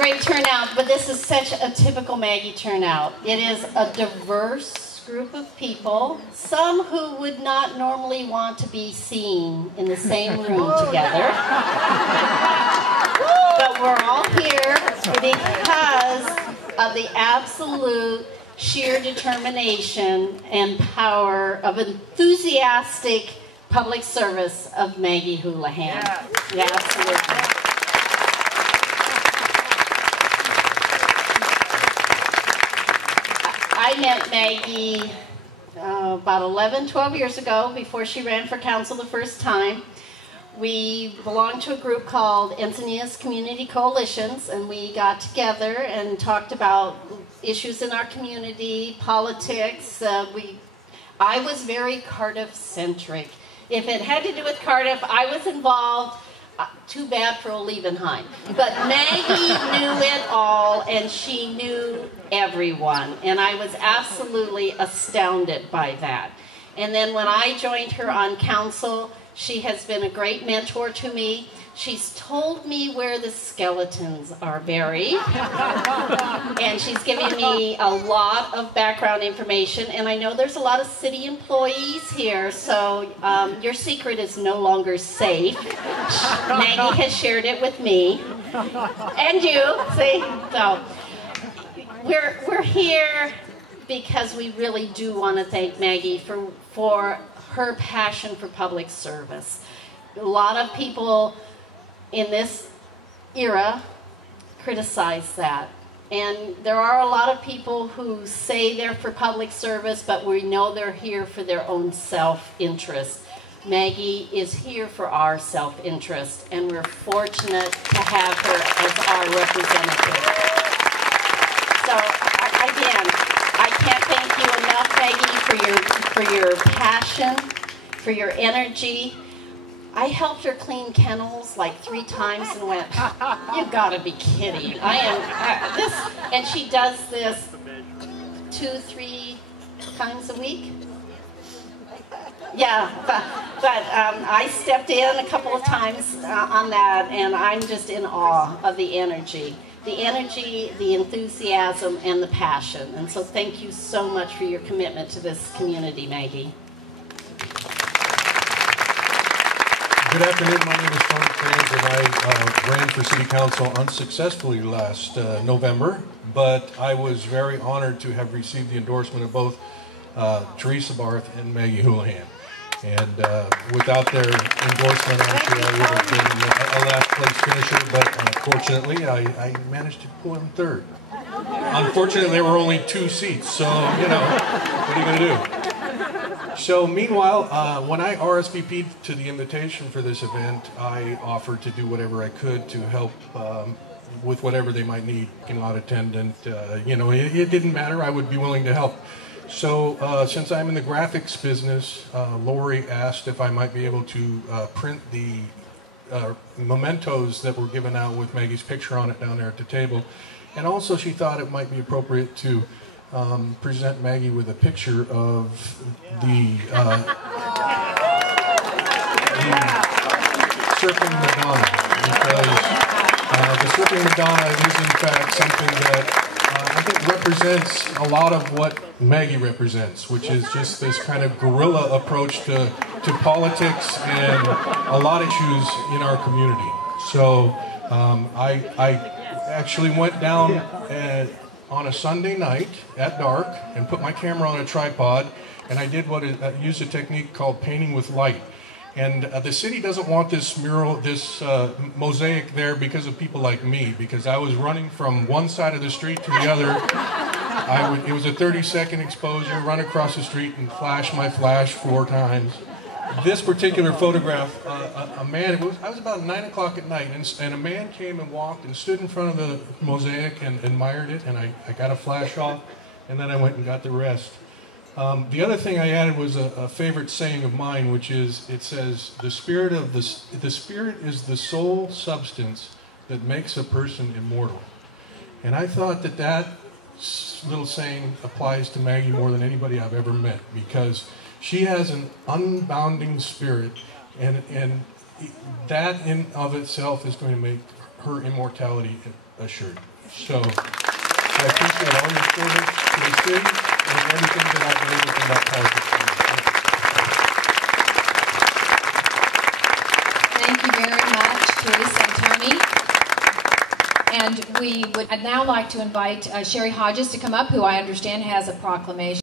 great turnout, but this is such a typical Maggie turnout. It is a diverse group of people, some who would not normally want to be seen in the same room together. But we're all here because of the absolute sheer determination and power of enthusiastic public service of Maggie Houlihan. Yeah, absolutely. I met Maggie about 11, 12 years ago, before she ran for council the first time. We belonged to a group called Encinitas Community Coalitions, and we got together and talked about issues in our community, politics. I was very Cardiff-centric. If it had to do with Cardiff, I was involved. Too bad for Olevenheim. But Maggie knew it all, and she knew everyone. And I was absolutely astounded by that. And then when I joined her on council, she has been a great mentor to me. She's told me where the skeletons are buried. And she's given me a lot of background information. And I know there's a lot of city employees here, so your secret is no longer safe. Maggie has shared it with me. And you, see? So we're here because we really do want to thank Maggie for her passion for public service. A lot of people in this era criticize that. And there are a lot of people who say they're for public service, but we know they're here for their own self-interest. Maggie is here for our self-interest, and we're fortunate to have her as our representative. So, again, I can't thank you enough, Maggie, for your passion, for your energy. I helped her clean kennels like 3 times and went, you gotta be kidding. And she does this 2-3 times a week. Yeah, but I stepped in a couple of times on that, and I'm just in awe of the energy. The energy, the enthusiasm, and the passion. And so thank you so much for your commitment to this community, Maggie. Good afternoon, my name is Kranz, and I ran for City Council unsuccessfully last November, but I was very honored to have received the endorsement of both Teresa Barth and Maggie Houlihan. And without their endorsement, I'm sure I would have been a last place finisher, but fortunately I managed to pull in 3rd. Unfortunately, there were only 2 seats, so, you know, what are you going to do? So meanwhile, when I RSVP'd to the invitation for this event, I offered to do whatever I could to help with whatever they might need, parking lot attendant, you know, it didn't matter, I would be willing to help. So since I'm in the graphics business, Lori asked if I might be able to print the mementos that were given out with Maggie's picture on it down there at the table. And also she thought it might be appropriate to present Maggie with a picture of the Surfing Madonna, because the Surfing Madonna is in fact something that I think represents a lot of what Maggie represents, which is just this kind of guerrilla approach to politics and a lot of issues in our community. So I actually went down on a Sunday night at dark and put my camera on a tripod, and I did used a technique called painting with light. And the city doesn't want this mural, this mosaic there because of people like me, because I was running from one side of the street to the other. It was a 30-second exposure, run across the street and flash my flash 4 times. This particular photograph, I was about 9 o'clock at night, and a man came and walked and stood in front of the mosaic and admired it, and I got a flash off, and then I went and got the rest. The other thing I added was a favorite saying of mine, which is, it says, the spirit is the sole substance that makes a person immortal. And I thought that little saying applies to Maggie more than anybody I've ever met, because she has an unbounding spirit, and that in of itself is going to make her immortality assured. So I appreciate all your service to the city and everything that I've learned from that politics. Thank you very much, Teresa and Tony. And I'd now like to invite Sherry Hodges to come up, who I understand has a proclamation.